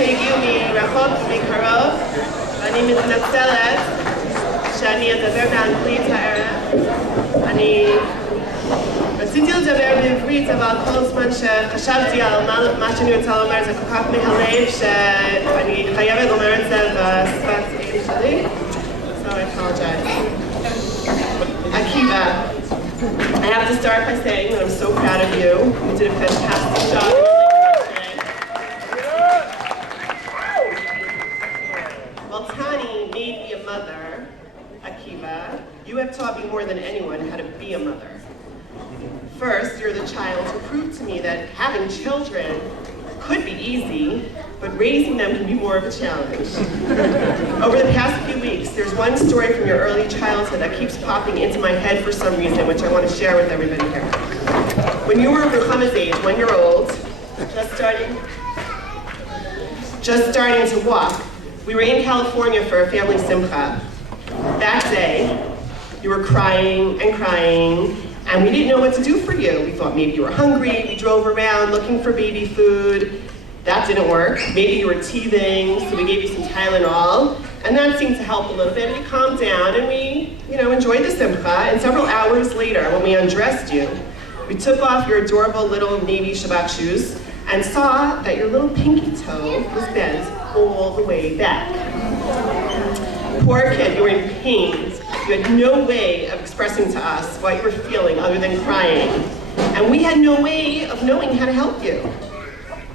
שהגיעו מרחוק ומקרוב, ואני מתנצלת שאני אדבר באנגלית הערב. אני רציתי לדבר בעברית, אבל כל זמן שחשבתי על מה שאני רוצה לומר זה כל כך מהלב שאני חייבת לומר את זה בשפת אם שלי. So I apologize. Akiva, I have to start by saying that I'm so proud of you. You did a fantastic job. Well, Tani made me a mother, Akiva. You have taught me more than anyone how to be a mother. First, you're the child who proved to me that having children could be easy, but raising them can be more of a challenge. Over the past few weeks, there's one story from your early childhood that keeps popping into my head for some reason, which I want to share with everybody here. When you were Ruchama's age, 1 year old, just starting to walk, we were in California for a family simcha. That day, you were crying and crying, and we didn't know what to do for you. We thought maybe you were hungry. We drove around looking for baby food. That didn't work. Maybe you were teething, so we gave you some Tylenol, and that seemed to help a little bit. And we calmed down, and we, enjoyed the simcha. And several hours later, when we undressed you, we took off your adorable little navy Shabbat shoes and saw that your little pinky toe was bent all the way back. Poor kid, you were in pain. You had no way of expressing to us what you were feeling other than crying. And we had no way of knowing how to help you.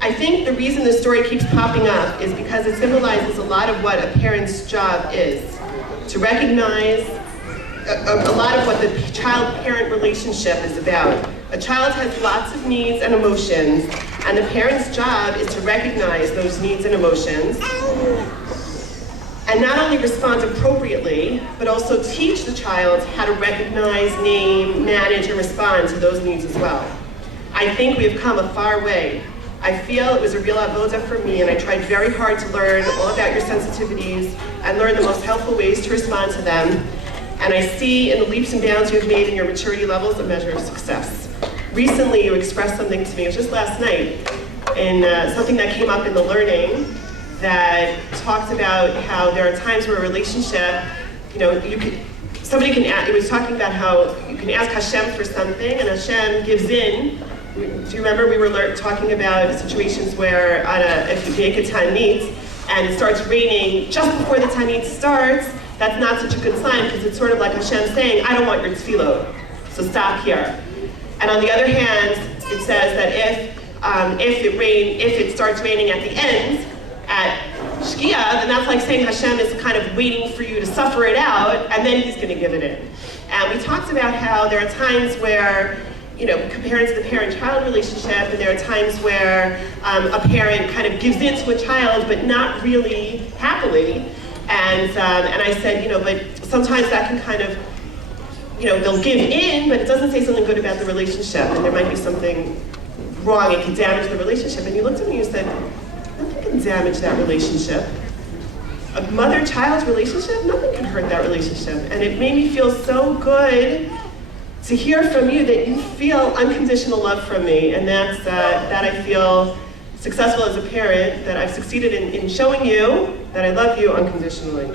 I think the reason this story keeps popping up is because it symbolizes a lot of what a parent's job is. To recognize a lot of what the child-parent relationship is about. A child has lots of needs and emotions, and the parent's job is to recognize those needs and emotions, and not only respond appropriately, but also teach the child how to recognize, name, manage, and respond to those needs as well. I think we have come a far way. I feel it was a real avoda for me, and I tried very hard to learn all about your sensitivities and learn the most helpful ways to respond to them. And I see in the leaps and bounds you have made in your maturity levels a measure of success. Recently, you expressed something to me, it was just last night, in something that came up in the learning that talked about how there are times where a relationship, somebody can ask, it was talking about how you can ask Hashem for something and Hashem gives in. Do you remember we were talking about situations where if you make a tanit and it starts raining just before the tanit starts, that's not such a good sign because it's sort of like Hashem saying, I don't want your tefillot, so stop here. And on the other hand, it says that if it starts raining at the end, at Shkia, then that's like saying Hashem is kind of waiting for you to suffer it out, and then he's going to give it in. And we talked about how there are times where, comparing to the parent-child relationship, and there are times where a parent kind of gives in to a child, but not really happily. And I said, but sometimes that can kind of, they'll give in, but it doesn't say something good about the relationship, and there might be something wrong, it can damage the relationship. And you looked at me and you said, nothing can damage that relationship. A mother-child relationship, nothing can hurt that relationship. And it made me feel so good to hear from you that you feel unconditional love from me, and that I feel successful as a parent, that I've succeeded in showing you that I love you unconditionally.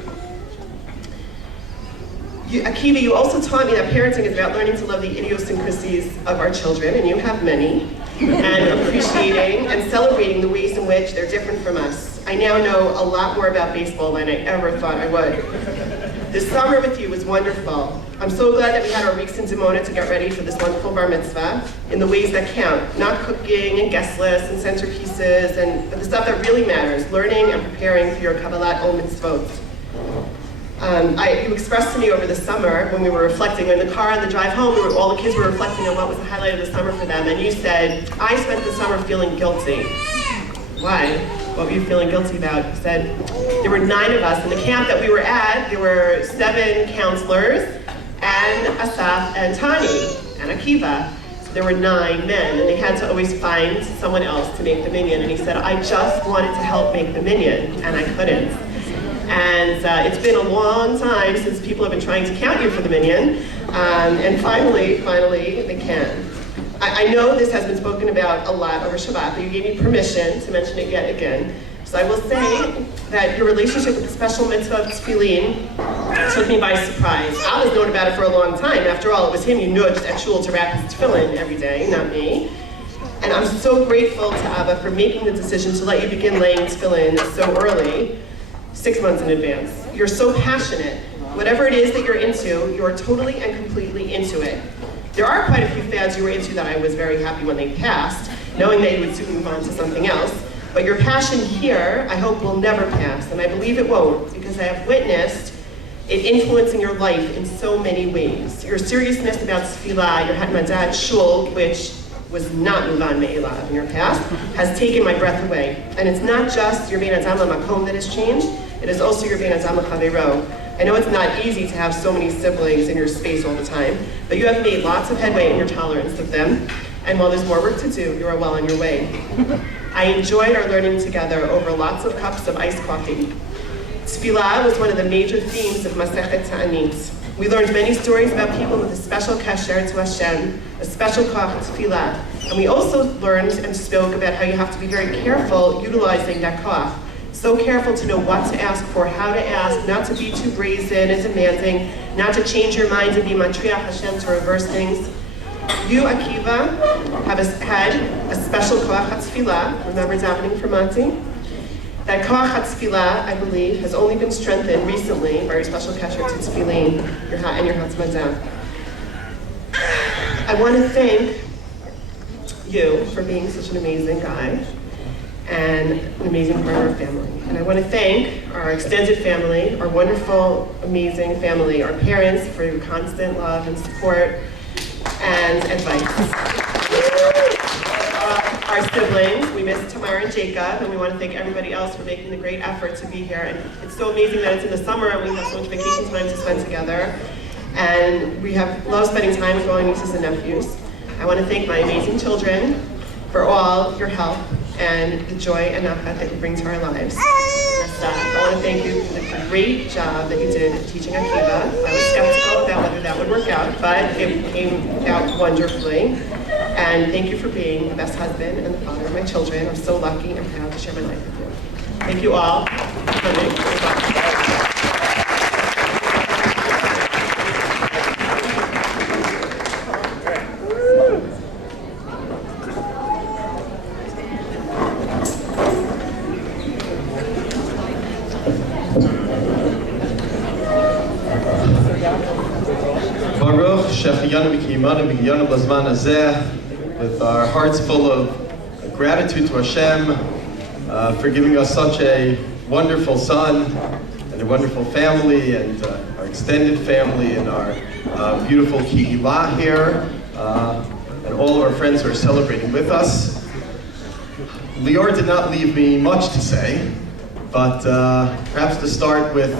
Akiva, you also taught me that parenting is about learning to love the idiosyncrasies of our children, and you have many, and appreciating and celebrating the ways in which they're different from us. I now know a lot more about baseball than I ever thought I would. This summer with you was wonderful. I'm so glad that we had our weeks in Dimona to get ready for this wonderful bar mitzvah in the ways that count, not cooking and guest lists and centerpieces, but the stuff that really matters, learning and preparing for your Kabbalat Ol Mitzvot. You expressed to me over the summer when we were reflecting, in the car on the drive home, all the kids were reflecting on what was the highlight of the summer for them, and you said, I spent the summer feeling guilty. Why? What were you feeling guilty about? You said, there were 9 of us in the camp that we were at. There were 7 counselors, and Asaf and Tani and Akiva. So there were 9 men, and they had to always find someone else to make the minyan. And he said, I just wanted to help make the minyan, and I couldn't. And it's been a long time since people have been trying to count you for the minyan, and finally, they can. I know this has been spoken about a lot over Shabbat, but you gave me permission to mention it yet again. So So I will say that your relationship with the special mitzvah of tefillin took me by surprise. I was known about it for a long time. After all, it was him you nudged at shul to wrap his tefillin every day, not me. And I'm so grateful to Abba for making the decision to let you begin laying tefillin so early, 6 months in advance. You're so passionate. Whatever it is that you're into, you're totally and completely into it. There are quite a few fads you were into that I was very happy when they passed, knowing that you would soon move on to something else. But your passion here, I hope, will never pass, and I believe it won't, because I have witnessed it influencing your life in so many ways. Your seriousness about tefillah, your hatmadah at shul, which was not muvan me'elav in your past, has taken my breath away. And it's not just your bein adam lamakom that has changed, it is also your bein adam l'chaveiro. I know it's not easy to have so many siblings in your space all the time, but you have made lots of headway in your tolerance of them, and while there's more work to do, you are well on your way. I enjoyed our learning together over lots of cups of iced coffee. Tefillah was one of the major themes of Masechet Ta'anit. We learned many stories about people with a special kasher to Hashem, a special koch tefillah, and we also learned and spoke about how you have to be very careful utilizing that koch. So careful to know what to ask for, how to ask, not to be too brazen and demanding, not to change your mind and be matriach Hashem to reverse things. You, Akiva, had a special koach HaTefillah. Remember davening for Mati? That koach HaTefillah, I believe, has only been strengthened recently by your special kasher to tefillin, and your hatmadah. I want to thank you for being such an amazing guy and an amazing part of our family. And I want to thank our extended family, our wonderful, amazing family, our parents for your constant love and support and advice. Our siblings, we miss Tamara and Jacob, and we want to thank everybody else for making the great effort to be here. And it's so amazing that it's in the summer and we have so much vacation time to spend together. And we love spending time with all our nieces and nephews. I want to thank my amazing children for all your help and the joy and nachat that you bring to our lives. I want to thank you for the great job that you did teaching Akiva. I was skeptical about whether that would work out, but it came out wonderfully. And thank you for being the best husband and the father of my children. I'm so lucky and proud to share my life with you. Thank you all for coming. With our hearts full of gratitude to Hashem for giving us such a wonderful son and a wonderful family, and our extended family, and our beautiful Kihila here, and all of our friends who are celebrating with us. Lior did not leave me much to say, but perhaps to start with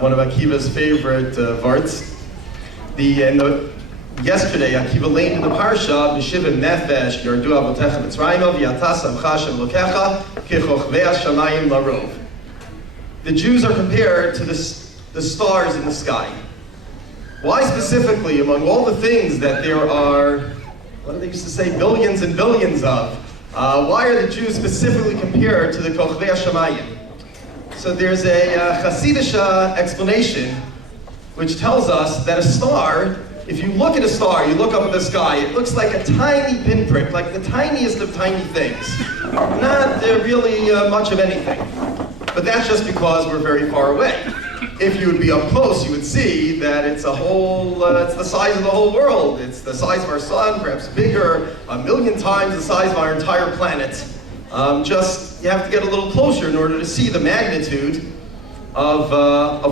one of Akiva's favorite varts. Yesterday, Akiva learned in the parsha, "B'shivim nefesh yardu avotecha mitzrayim v'yata samcha Hashem lokecha kichochvei hashamayim larov." The Jews are compared to the stars in the sky. Why specifically, among all the things that there are, what do they used to say, billions and billions of, why are the Jews specifically compared to the kochvei hashamayim? So there's a Hasidic explanation which tells us that a star, if you look at a star, you look up in the sky, it looks like a tiny pinprick, like the tiniest of tiny things. Not really much of anything. But that's just because we're very far away. If you would be up close, you would see that it's it's the size of the whole world. It's the size of our sun, perhaps bigger, 1,000,000 times the size of our entire planet. You have to get a little closer in order to see the magnitude of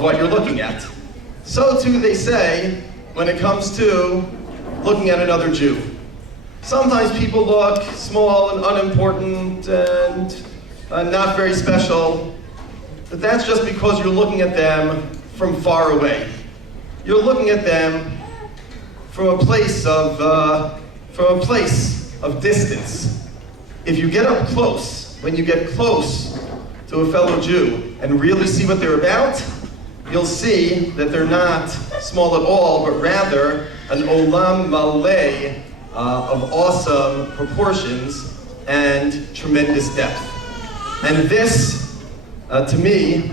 what you're looking at. So too, they say, when it comes to looking at another Jew. Sometimes people look small and unimportant and not very special, but that's just because you're looking at them from far away. You're looking at them from a place of distance. If you get up close, when you get close to a fellow Jew and really see what they're about, you'll see that they're not small at all, but rather an olam maleh of awesome proportions and tremendous depth. And this to me,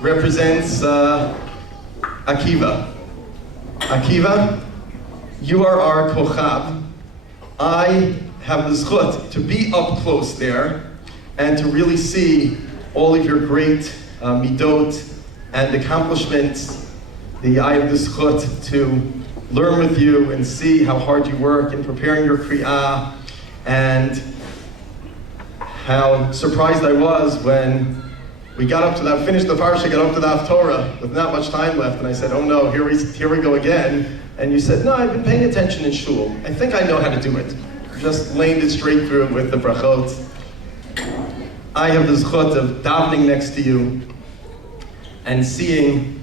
represents Akiva. Akiva, you are our kochab. I have the zchut to be up close there and to really see all of your great midot and accomplishments. I have the zchut to learn with you and see how hard you work in preparing your kriyah, and how surprised I was when we got up to that, finished the parsha, got up to the Haftorah with not much time left, and I said, oh no, here we go again. And you said, no, I've been paying attention in shul. I think I know how to do it. Just laned it straight through with the brachot. I have the zchut of davening next to you and seeing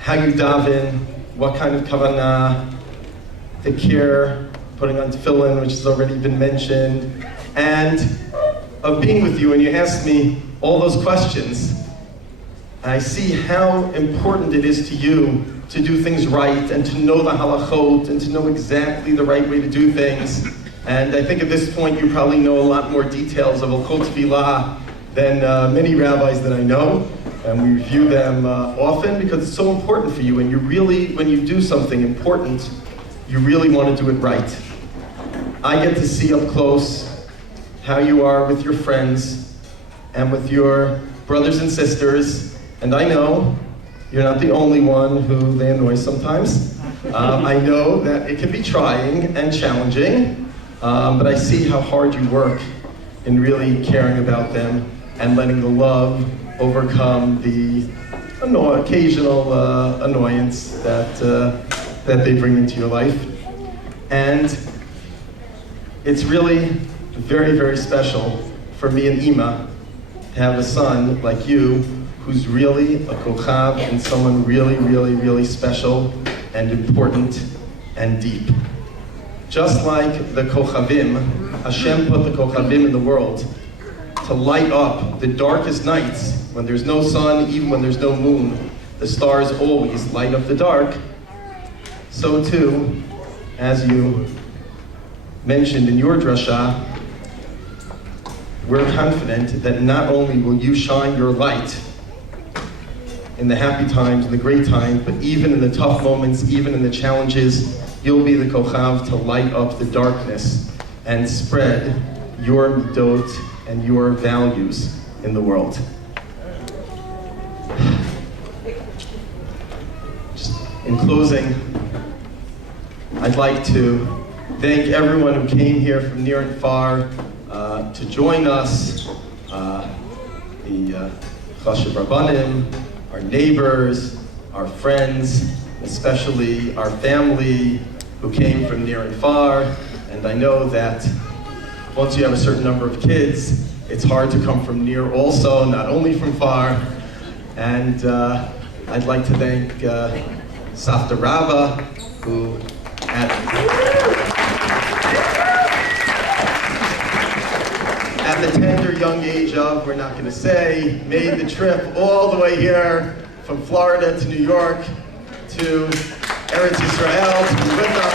how you daven, what kind of kavanah, the care, putting on tefillin, which has already been mentioned, and of being with you, and you asked me all those questions. And I see how important it is to you to do things right, and to know the halachot, and to know exactly the right way to do things. And I think at this point you probably know a lot more details of Hilchot Tefillah than many rabbis that I know. And we review them often because it's so important for you. And you really, when you do something important, you really want to do it right. I get to see up close how you are with your friends and with your brothers and sisters. And I know you're not the only one who they annoy sometimes. I know that it can be trying and challenging, but I see how hard you work in really caring about them and letting the love overcome the occasional annoyance that they bring into your life. And it's really very, very special for me and Ima to have a son like you who's really a kochav and someone really, really, really special and important and deep. Just like the kochavim, Hashem put the kochavim in the world to light up the darkest nights when there's no sun, even when there's no moon. The stars always light up the dark. So too, as you mentioned in your drasha, we're confident that not only will you shine your light in the happy times, in the great times, but even in the tough moments, even in the challenges, you'll be the kochav to light up the darkness and spread your midot and your values in the world. Just in closing, I'd like to thank everyone who came here from near and far to join us, the Chashav Rabbanim, our neighbors, our friends, especially our family who came from near and far. And I know that once you have a certain number of kids, it's hard to come from near also, not only from far. And I'd like to thank Safta Rava, who at the tender young age of, we're not going to say, made the trip all the way here from Florida to New York to Eretz Yisrael to be with us.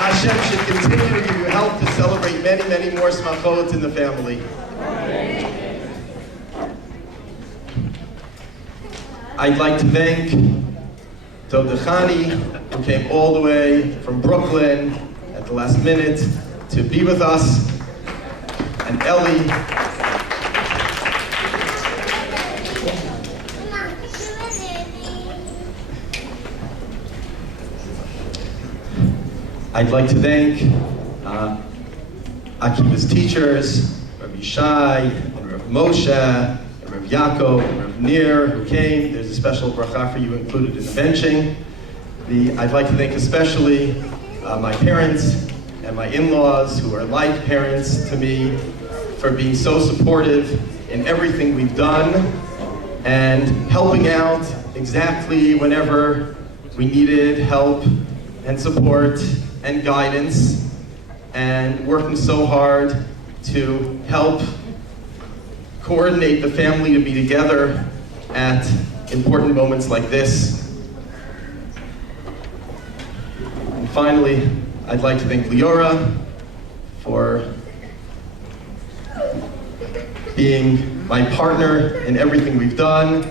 Hashem should continue to give you help to celebrate many, many more smachot in the family. I'd like to thank Dodechani, who came all the way from Brooklyn at the last minute to be with us, and Ellie. I'd like to thank Akiva's teachers, Rabbi Shai, and Rabbi Moshe, and Rabbi Yaakov, and Rabbi Nir, who came. There's a special bracha for you included in the benching. I'd like to thank especially my parents and my in-laws, who are like parents to me, for being so supportive in everything we've done and helping out exactly whenever we needed help and support and guidance, and working so hard to help coordinate the family to be together at important moments like this. And finally, I'd like to thank Leora for being my partner in everything we've done,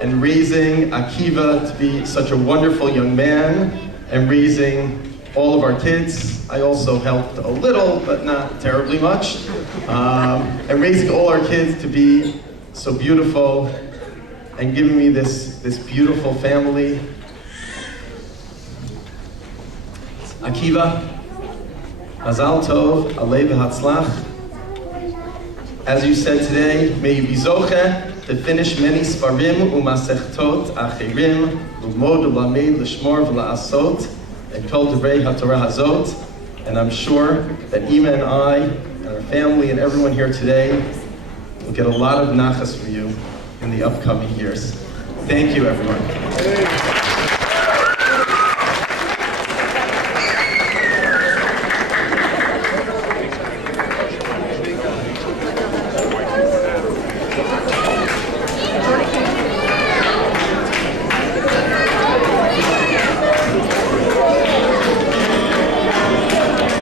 and raising Akiva to be such a wonderful young man, and raising all of our kids. I also helped a little, but not terribly much. And raising all our kids to be so beautiful, and giving me this beautiful family. Akiva, Mazal Tov, Alei v'Hatzlach. As you said today, may you be zoche to finish many Sfarim u'masechtot achirim, l'mod u'lamed l'shmor v'la'asot, and kol divrei haTorah hazot. And I'm sure that Ima and I, and our family, and everyone here today will get a lot of nachas from you in the upcoming years. Thank you, everyone.